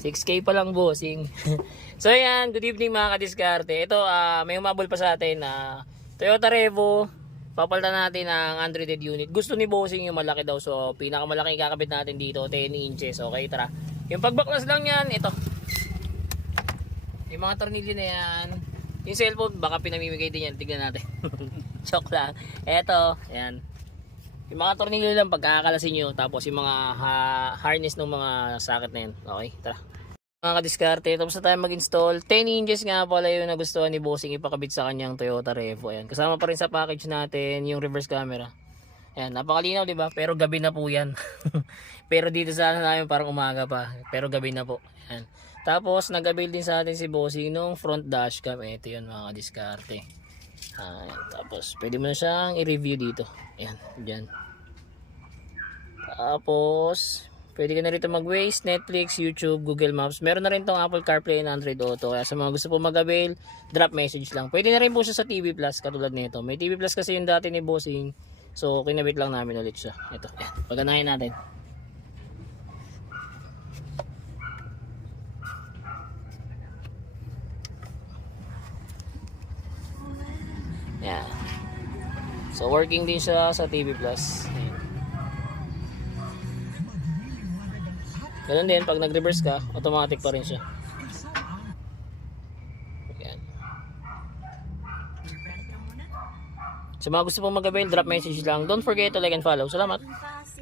6K pa lang, bossing. So yan, good evening mga kadiskarte. Ito, may umabol pa sa atin na Toyota Revo. Papalitan natin ang unthreaded unit. Gusto ni bossing yung malaki daw. So pinakamalaki kakabit natin dito, 10 inches. Okay, tara. Yung pagbaklas lang yan, ito. Yung mga tornilyo na yan. Yung cellphone, baka pinamimigay din yan. Tignan natin. Joke lang. Ito, yan. Yung mga tornilyo lang pagkakalasin nyo. Tapos yung mga harness ng mga socket na yan. Okay, tara. Mga kadiskarte, tapos na tayo mag-install. 10 inches nga pala yung nagustuhan ni bossing ipakabit sa kanyang Toyota Revo. Ayan. Kasama pa rin sa package natin yung reverse camera. Ayan, napakalinaw, di ba? Pero gabi na po yan. Pero dito sa namin parang umaga pa. Pero gabi na po. Ayan. Tapos nag-avail din sa atin si bossing nung front dashcam. Ito yun mga kadiskarte. Ayan. Tapos pwede mo na siyang i-review dito. Ayan, dyan. Tapos pwede ka na rito mag-Waze, Netflix, YouTube, Google Maps. Meron na rin tong Apple CarPlay and Android Auto. Kaya sa mga gusto po mag-avail, drop message lang. Pwede na rin po siya sa TV Plus katulad nito. May TV Plus kasi yung dati ni bossing. So kinabit lang namin ulit siya. Ito, ayan. Paganahin natin. Ayan. So working din siya sa TV Plus. Ayan. Ganun din, pag nag-reverse ka, automatic pa rin siya. Ayan. Sa mga gusto pong mag-avail, drop message lang. Don't forget to like and follow. Salamat!